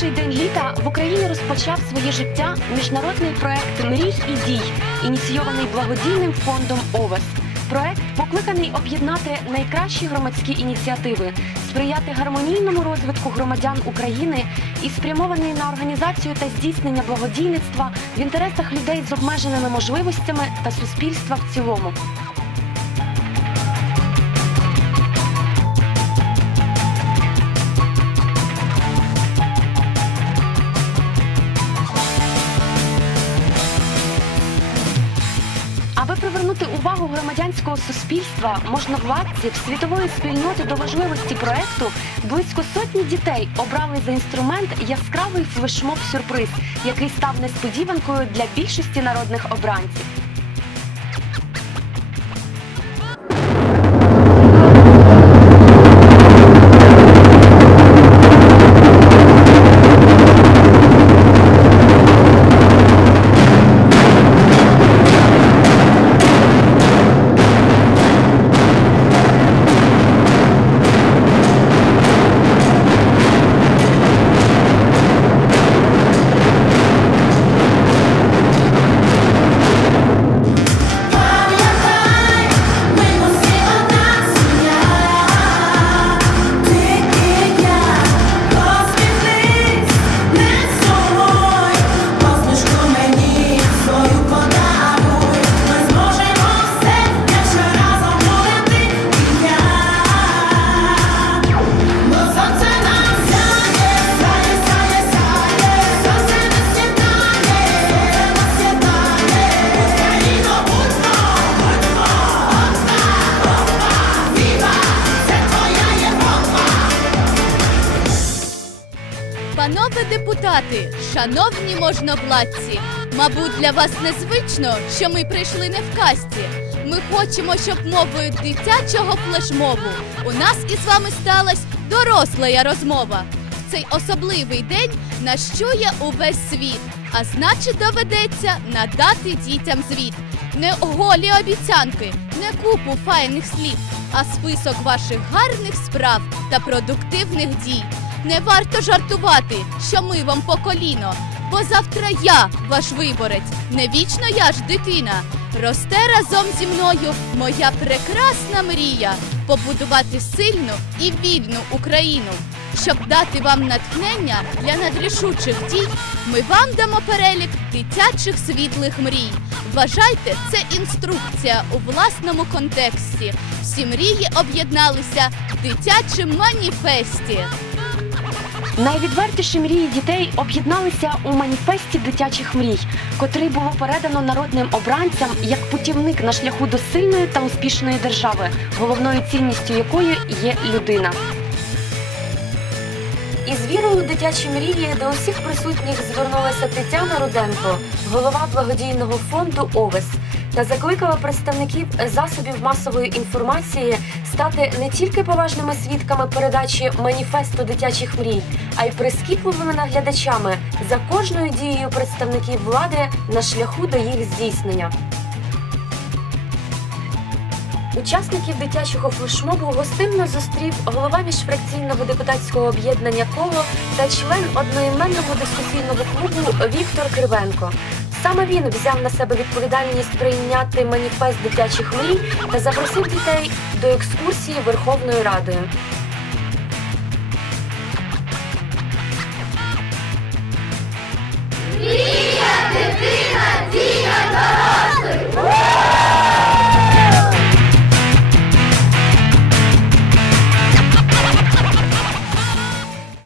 перший день літа в Україні розпочав своє життя міжнародний проект Мрій і дій, ініційований благодійним фондом ОВЕС. Проект покликаний об'єднати найкращі громадські ініціативи, сприяти гармонійному розвитку громадян України і спрямований на організацію та здійснення благодійництва в інтересах людей з обмеженими можливостями та суспільства в цілому. Привернути увагу громадянського суспільства, можновладців, світової спільноти до важливості проекту, близько сотні дітей обрали за інструмент яскравий флешмоб-сюрприз, який став несподіванкою для більшості народних обранців. Панове депутати, шановні можновладці, мабуть, для вас незвично, що ми прийшли не в касті. Ми хочемо, щоб мовою дитячого флешмобу у нас із вами сталася дорослая розмова. В цей особливий день нас чує увесь світ, а значить доведеться надати дітям звіт. Не голі обіцянки, не купу файних слів, а список ваших гарних справ та продуктивних дій. Не варто жартувати, що ми вам по коліно, бо завтра я ваш виборець, не вічно я ж дитина. Росте разом зі мною моя прекрасна мрія побудувати сильну і вільну Україну. Щоб дати вам натхнення для надрішучих дій, ми вам дамо перелік дитячих світлих мрій. Вважайте, це інструкція у власному контексті. Всі мрії об'єдналися в дитячому маніфесті. Найвідвертіші мрії дітей об'єдналися у маніфесті дитячих мрій, котрий було передано народним обранцям як путівник на шляху до сильної та успішної держави, головною цінністю якої є людина. Із вірою у дитячі мрії до усіх присутніх звернулася Тетяна Руденко, голова благодійного фонду ОВЕС, та закликала представників засобів масової інформації стати не тільки поважними свідками передачі маніфесту дитячих мрій, а й прискіпливими наглядачами за кожною дією представників влади на шляху до їх здійснення. Учасників дитячого флешмобу гостинно зустрів голова міжфракційного депутатського об'єднання коло та член одноіменного дискусійного клубу Віктор Кривенко. Саме він взяв на себе відповідальність прийняти маніфест дитячих мрій та запросив дітей до екскурсії Верховною Радою.